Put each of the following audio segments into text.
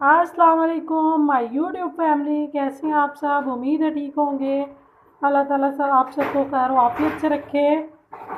अस्सलाम वालेकुम my YouTube family, कैसे हैं आप सब। उम्मीद है ठीक होंगे। अल्लाह ताला सब आप सबको खैर आफियत से रखे।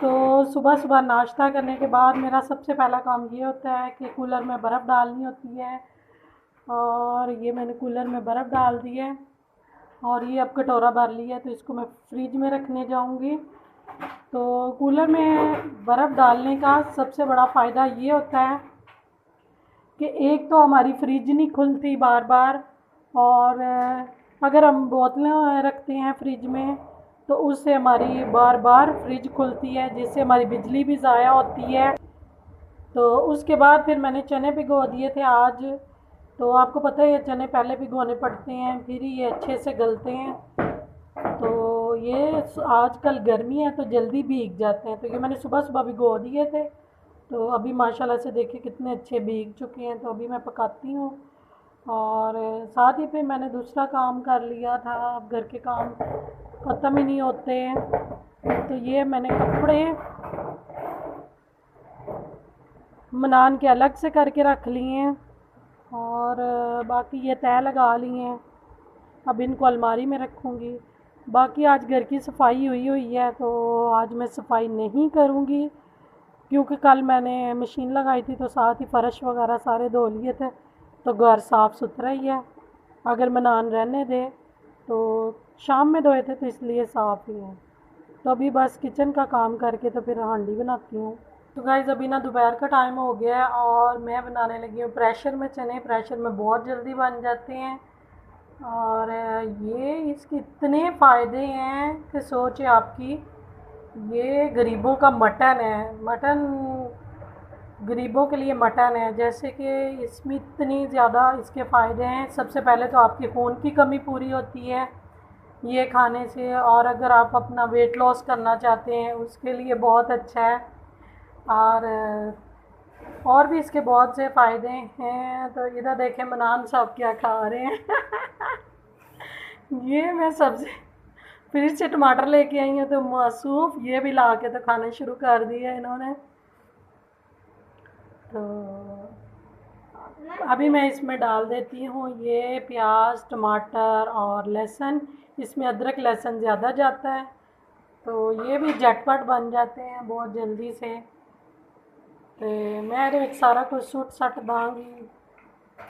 तो सुबह सुबह नाश्ता करने के बाद मेरा सबसे पहला काम ये होता है कि कूलर में बर्फ़ डालनी होती है। और ये मैंने कूलर में बर्फ़ डाल दी है और ये अब कटोरा भर लिया है, तो इसको मैं फ्रिज में रखने जाऊंगी। तो कूलर में बर्फ़ डालने का सबसे बड़ा फ़ायदा ये होता है कि एक तो हमारी फ्रिज नहीं खुलती बार बार। और अगर हम बोतलें रखते हैं फ्रिज में तो उससे हमारी बार बार फ्रिज खुलती है, जिससे हमारी बिजली भी ज़ाया होती है। तो उसके बाद फिर मैंने चने भिगो दिए थे आज। तो आपको पता है ये चने पहले भिगोने पड़ते हैं, फिर ही ये अच्छे से गलते हैं। तो ये आजकल गर्मी है तो जल्दी भीग जाते हैं, तो ये मैंने सुबह सुबह भिगो दिए थे। तो अभी माशाल्लाह से देखिए कितने अच्छे भीग चुके हैं। तो अभी मैं पकाती हूँ और साथ ही पे मैंने दूसरा काम कर लिया था। अब घर के काम ख़त्म ही नहीं होते हैं। तो ये मैंने कपड़े मनान के अलग से करके रख लिए हैं और बाकी ये तह लगा लिए हैं। अब इनको अलमारी में रखूँगी। बाकी आज घर की सफाई हुई हुई है तो आज मैं सफाई नहीं करूँगी, क्योंकि कल मैंने मशीन लगाई थी तो साथ ही फ़र्श वगैरह सारे धो लिए थे। तो घर साफ़ सुथरा ही है। अगर मनान रहने दे तो शाम में धोए थे तो इसलिए साफ़ ही है। तो अभी बस किचन का काम करके तो फिर हांडी बनाती हूँ। तो गाइज़ अभी ना दोपहर का टाइम हो गया है और मैं बनाने लगी हूँ प्रेशर में चने। प्रेशर में बहुत जल्दी बन जाते हैं और ये इसके इतने फ़ायदे हैं कि सोचिए आपकी। ये गरीबों का मटन है। मटन गरीबों के लिए मटन है। जैसे कि इसमें इतनी ज़्यादा इसके फ़ायदे हैं। सबसे पहले तो आपकी खून की कमी पूरी होती है ये खाने से। और अगर आप अपना वेट लॉस करना चाहते हैं उसके लिए बहुत अच्छा है। और भी इसके बहुत से फ़ायदे हैं। तो इधर देखें मनान साहब क्या खा रहे हैं। ये मैं सब्ज़ी फ्रिज से टमाटर लेके आई हूँ तो मासूफ ये भी ला के तो खाना शुरू कर दिया इन्होंने। तो अभी मैं इसमें डाल देती हूँ ये प्याज टमाटर और लहसुन। इसमें अदरक लहसुन ज़्यादा जाता है तो ये भी झटपट बन जाते हैं बहुत जल्दी से। तो मैं एक सारा कुछ सुट सट दांगी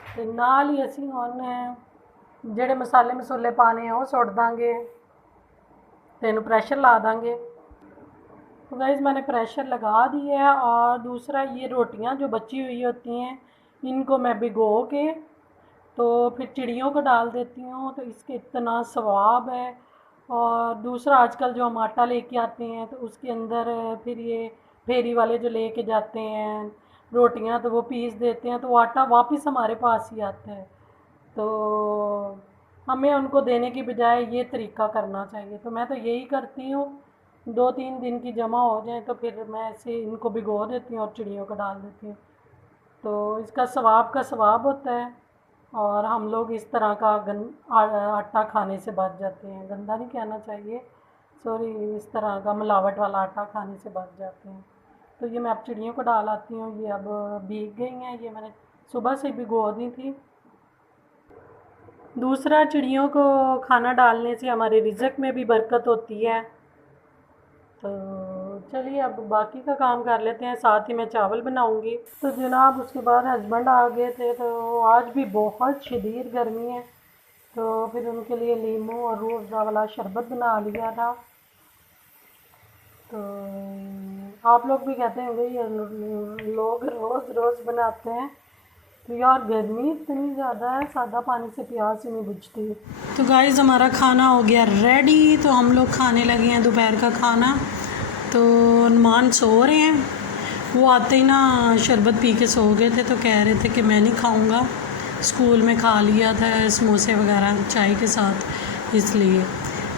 ते नाल ही असी हुण ਜਿਹੜੇ मसाले मसूले पाने हैं वो सुट दांगे तो इन्हू प्रेशर ला देंगे। तो गाइस मैंने प्रेशर लगा दिया है। और दूसरा ये रोटियां जो बची हुई होती हैं इनको मैं भिगो के तो फिर चिड़ियों को डाल देती हूँ, तो इसके इतना स्वाब है। और दूसरा आजकल जो हम आटा लेके आते हैं तो उसके अंदर फिर ये फेरी वाले जो लेके जाते हैं रोटियां तो वो पीस देते हैं तो वो आटा वापस हमारे पास ही आता है। तो हमें उनको देने की बजाय ये तरीका करना चाहिए। तो मैं तो यही करती हूँ। 2-3 दिन की जमा हो जाए तो फिर मैं ऐसे इनको भिगो देती हूँ और चिड़ियों को डाल देती हूँ। तो इसका सवाब का सवाब होता है और हम लोग इस तरह का आटा खाने से बच जाते हैं। गंदा नहीं कहना चाहिए, सॉरी, इस तरह का मिलावट वाला आटा खाने से बच जाते हैं। तो ये मैं अब चिड़ियों को डाल आती हूँ। ये अब भीग गई हैं, ये मैंने सुबह से भिगो दी थी। दूसरा चिड़ियों को खाना डालने से हमारे रिज़्क में भी बरकत होती है। तो चलिए अब बाकी का काम कर लेते हैं। साथ ही मैं चावल बनाऊंगी। तो जनाब उसके बाद हस्बैंड आ गए थे तो आज भी बहुत शदीद गर्मी है तो फिर उनके लिए नींबू और रूह अफ़ज़ा वाला शरबत बना लिया था। तो आप लोग भी कहते होंगे ये लोग रोज़ रोज़ बनाते हैं। तो यार गर्मी इतनी ज़्यादा है, सादा पानी से प्यास ही नहीं बुझती। तो गाइस हमारा खाना हो गया रेडी। तो हम लोग खाने लगे हैं दोपहर का खाना। तो नुमान सो रहे हैं। वो आते ही ना शरबत पी के सो गए थे तो कह रहे थे कि मैं नहीं खाऊंगा, स्कूल में खा लिया था समोसे वगैरह चाय के साथ, इसलिए।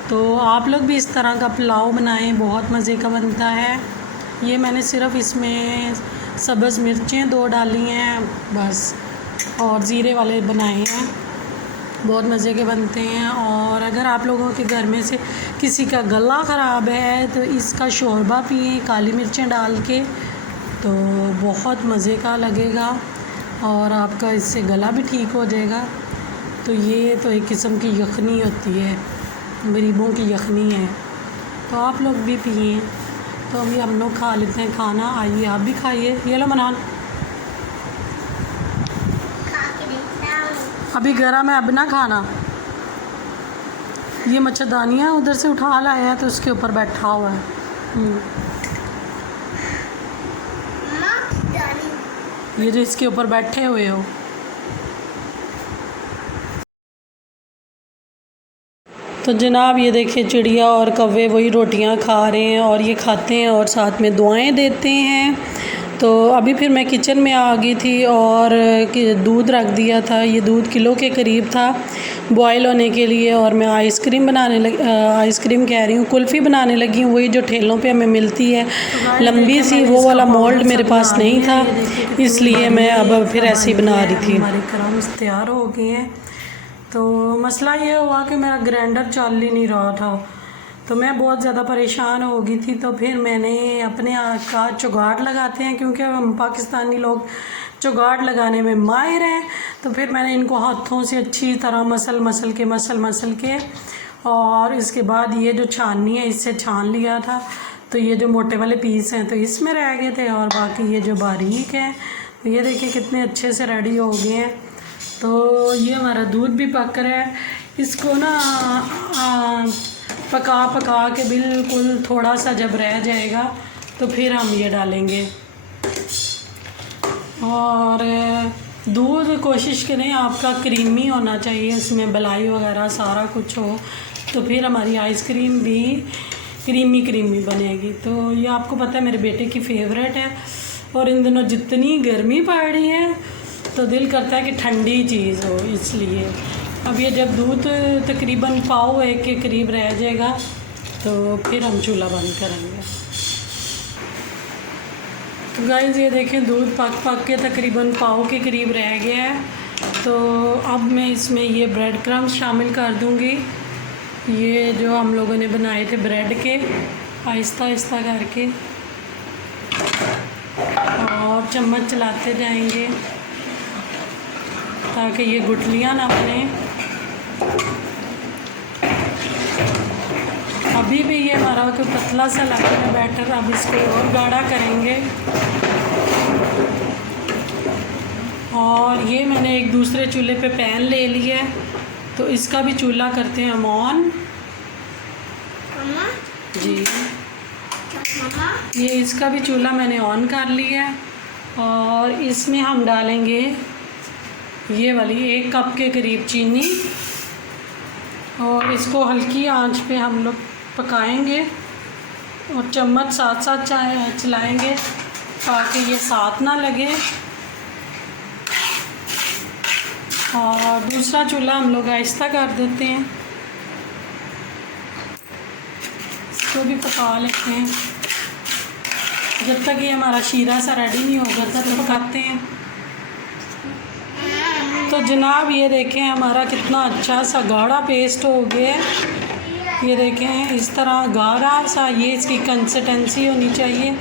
तो आप लोग भी इस तरह का पुलाव बनाएं, बहुत मज़े का बनता है। ये मैंने सिर्फ़ इसमें सब्ज़ मिर्चें 2 डाली हैं बस, और ज़ीरे वाले बनाए हैं, बहुत मज़े के बनते हैं। और अगर आप लोगों के घर में से किसी का गला ख़राब है तो इसका शोरबा पिएं काली मिर्चें डाल के, तो बहुत मज़े का लगेगा। और आपका इससे गला भी ठीक हो जाएगा। तो ये तो एक किस्म की यखनी होती है, गरीबों की यखनी है, तो आप लोग भी पिए। तो अभी हम लोग खा लेते हैं खाना। आइए आप भी खाइए। ये लो मनान, अभी गरम है, अब ना खाना। ये मच्छरदानियाँ उधर से उठा लाया है तो उसके ऊपर बैठा हुआ है। ये जो इसके ऊपर बैठे हुए हो। तो जनाब ये देखिए चिड़िया और कौवे वही रोटियां खा रहे हैं और ये खाते हैं और साथ में दुआएं देते हैं। तो अभी फिर मैं किचन में आ गई थी और दूध रख दिया था। ये दूध किलो के करीब था बॉयल होने के लिए, और मैं आइसक्रीम आइसक्रीम कह रही हूँ, कुल्फ़ी बनाने लगी हूँ। वही जो ठेलों पे हमें मिलती है लंबी सी, वो वाला मोल्ड मेरे पास नहीं था, इसलिए मैं अब फिर ऐसे ही बना रही थी। हमारे क्रम्स तैयार हो गए हैं। तो मसला ये हुआ कि मेरा ग्राइंडर चल ही नहीं रहा था, तो मैं बहुत ज़्यादा परेशान हो गई थी। तो फिर मैंने अपने का जुगाड़ लगाते हैं, क्योंकि हम पाकिस्तानी लोग जुगाड़ लगाने में माहिर हैं। तो फिर मैंने इनको हाथों से अच्छी तरह मसल के और इसके बाद ये जो छाननी है इससे छान लिया था। तो ये जो मोटे वाले पीस हैं तो इसमें रह गए थे, और बाकी ये जो बारीक हैं तो ये देखिए कितने अच्छे से रेडी हो गए हैं। तो ये हमारा दूध भी पक रहा है। इसको ना पका के बिल्कुल थोड़ा सा जब रह जाएगा तो फिर हम ये डालेंगे। और दूध कोशिश करें आपका क्रीमी होना चाहिए, इसमें मलाई वगैरह सारा कुछ हो, तो फिर हमारी आइसक्रीम भी क्रीमी बनेगी। तो ये आपको पता है मेरे बेटे की फेवरेट है, और इन दिनों जितनी गर्मी पड़ रही है तो दिल करता है कि ठंडी चीज़ हो, इसलिए अब ये जब दूध तकरीबन पाव एक के करीब रह जाएगा तो फिर हम चूल्हा बंद करेंगे। तो गाइस ये देखें दूध पक के तकरीबन पाव के करीब रह गया है। तो अब मैं इसमें ये ब्रेड क्रम्स शामिल कर दूँगी, ये जो हम लोगों ने बनाए थे ब्रेड के, आहिस्ता करके, और चम्मच चलाते जाएंगे ताकि ये गुठलियाँ ना बने। अभी भी ये हमारा कोई पतला सा लग रहा है बैटर, अब इसको और गाढ़ा करेंगे। और ये मैंने एक दूसरे चूल्हे पे पैन ले लिया है, तो इसका भी चूल्हा करते हैं हम ऑन। जी ये इसका भी चूल्हा मैंने ऑन कर लिया है, और इसमें हम डालेंगे ये वाली 1 कप के करीब चीनी, और इसको हल्की आंच पे हम लोग पकाएंगे और चम्मच साथ चलाएंगे ताकि ये साथ ना लगे। और दूसरा चूल्हा हम लोग आहिस्ता कर देते हैं, इसको भी पका लेते हैं जब तक ये हमारा शीरा सा रेडी नहीं होगा तब तक पकाते हैं। तो जनाब ये देखें हमारा कितना अच्छा सा गाढ़ा पेस्ट हो गया है। ये देखें इस तरह गाढ़ा सा ये इसकी कंसिस्टेंसी होनी चाहिए।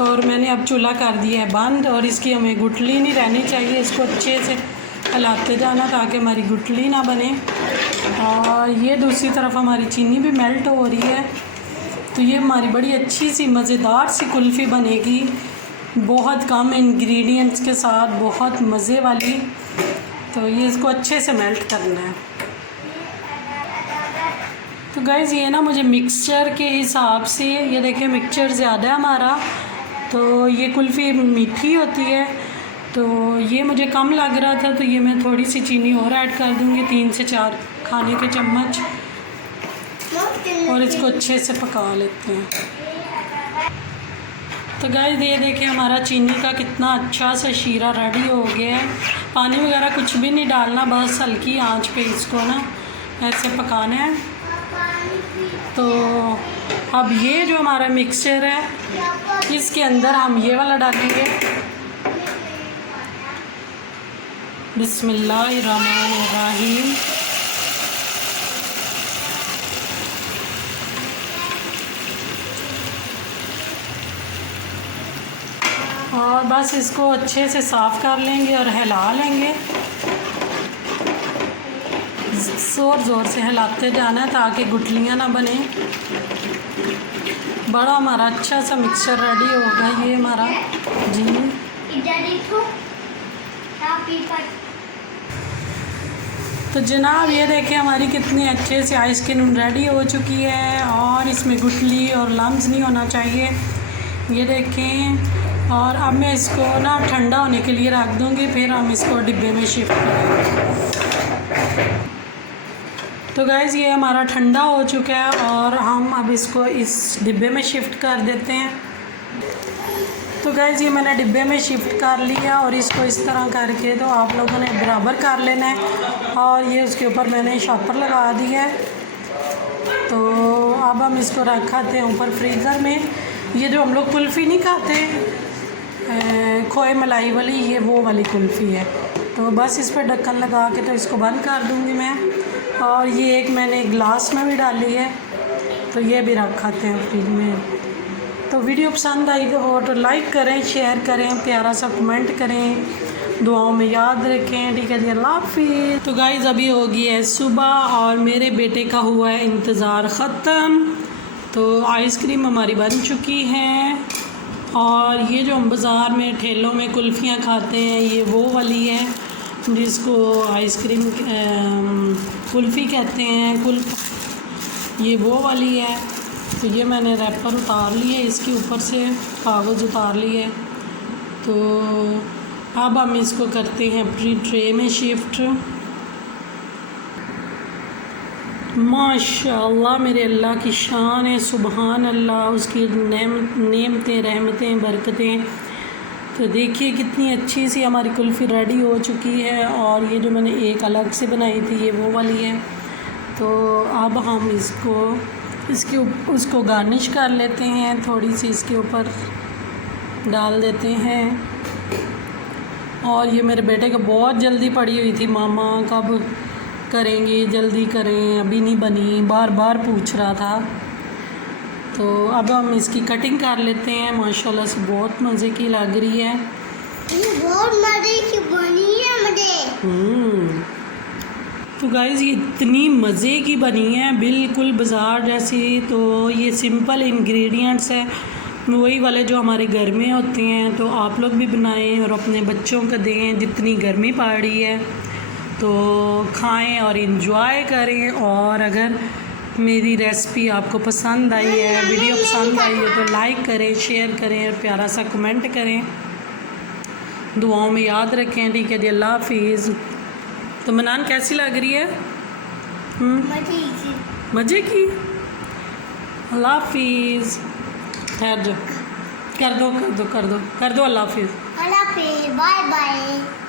और मैंने अब चूल्हा कर दिया है बंद, और इसकी हमें गुठली नहीं रहनी चाहिए, इसको अच्छे से हिलाते जाना ताकि हमारी गुठली ना बने। और ये दूसरी तरफ हमारी चीनी भी मेल्ट हो रही है, तो ये हमारी बड़ी अच्छी सी मज़ेदार सी कुल्फ़ी बनेगी, बहुत कम इंग्रेडिएंट्स के साथ, बहुत मज़े वाली। तो ये इसको अच्छे से मेल्ट करना है। तो गाइज़ ये ना मुझे मिक्सचर के हिसाब से, ये देखिए मिक्सचर ज़्यादा है हमारा, तो ये कुल्फ़ी मीठी होती है, तो ये मुझे कम लग रहा था, तो ये मैं थोड़ी सी चीनी और ऐड कर दूँगी, 3 से 4 खाने के चम्मच, और इसको अच्छे से पका लेते हैं। तो गाइस ये देखिए हमारा चीनी का कितना अच्छा सा शीरा रेडी हो गया है। पानी वगैरह कुछ भी नहीं डालना, बस हल्की आंच पे इसको ना ऐसे पकाना है। तो अब ये जो हमारा मिक्सचर है इसके अंदर हम ये वाला डालेंगे। बिस्मिल्लाहिर्रहमानिर्रहीम। और बस इसको अच्छे से साफ़ कर लेंगे और हिला लेंगे। ज़ोर ज़ोर से हिलाते जाना है ताकि गुठलियाँ ना बने। बड़ा हमारा अच्छा सा मिक्सचर रेडी होगा ये हमारा जी। तो जनाब ये देखें हमारी कितनी अच्छे से आइसक्रीम रेडी हो चुकी है और इसमें गुठली और लम्स नहीं होना चाहिए, ये देखें। और अब मैं इसको ना ठंडा होने के लिए रख दूँगी, फिर हम इसको डिब्बे में शिफ्ट करेंगे। तो गाइज़ ये हमारा ठंडा हो चुका है और हम अब इसको इस डिब्बे में शिफ्ट कर देते हैं। तो गाइज़ ये मैंने डिब्बे में शिफ्ट कर लिया और इसको इस तरह करके तो आप लोगों ने बराबर कर लेना है। और ये उसके ऊपर मैंने शॉपर लगा दिया है। तो अब हम इसको रखाते हैं ऊपर फ्रीज़र में। ये जो हम लोग कुल्फ़ी नहीं खाते खोए मलाई वाली, ये वो वाली कुल्फ़ी है। तो बस इस पर ढक्कन लगा के तो इसको बंद कर दूँगी मैं। और ये एक मैंने ग्लास में भी डाली है, तो ये भी रखाते हैं फ्रिज में। तो वीडियो पसंद आई हो तो लाइक करें, शेयर करें, प्यारा सा कमेंट करें, दुआओं में याद रखें। ठीक है जी, अल्लाह हाफिज़। तो गाइज़ अभी हो गई है सुबह और मेरे बेटे का हुआ है इंतज़ार ख़त्म। तो आइसक्रीम हमारी बन चुकी हैं और ये जो हम बाज़ार में ठेलों में कुल्फ़ियाँ खाते हैं ये वो वाली है जिसको आइसक्रीम कुल्फ़ी कहते हैं, ये वो वाली है। तो ये मैंने रैपर उतार लिए, इसके ऊपर से कागज़ उतार लिए। तो अब हम इसको करते हैं अपनी ट्रे में शिफ्ट। माशाअल्लाह मेरे अल्लाह की शान है, सुबहान अल्लाह, उसकी नेमतें, रहमतें, बरकतें। तो देखिए कितनी अच्छी सी हमारी कुल्फ़ी रेडी हो चुकी है। और ये जो मैंने एक अलग से बनाई थी ये वो वाली है। तो अब हम उसको गार्निश कर लेते हैं, थोड़ी सी इसके ऊपर डाल देते हैं। और ये मेरे बेटे को बहुत जल्दी पड़ी हुई थी, मामा कब करेंगे, जल्दी करें, अभी नहीं बनी, बार बार पूछ रहा था। तो अब हम इसकी कटिंग कर लेते हैं। माशाल्लाह से बहुत मज़े की लग रही है, बहुत मज़े की बनी है मुझे। तो गाइज़ ये इतनी मज़े की बनी है, बिल्कुल बाज़ार जैसी। तो ये सिंपल इंग्रेडिएंट्स है, वही वाले जो हमारे घर में होते हैं। तो आप लोग भी बनाएं और अपने बच्चों को दें। जितनी गर्मी पड़ रही है तो खाएं और इन्जॉय करें। और अगर मेरी रेसिपी आपको पसंद आई है, वीडियो पसंद आई है तो लाइक करें, शेयर करें और प्यारा सा कमेंट करें। दुआओं में याद रखें। ठीक है जी, अल्लाह हाफिज़। तो मनान कैसी लग रही है? मज़े की। अल्लाह हाफिज़। ठहर जाओ, कर दो अल्लाह हाफिज़। Bye bye.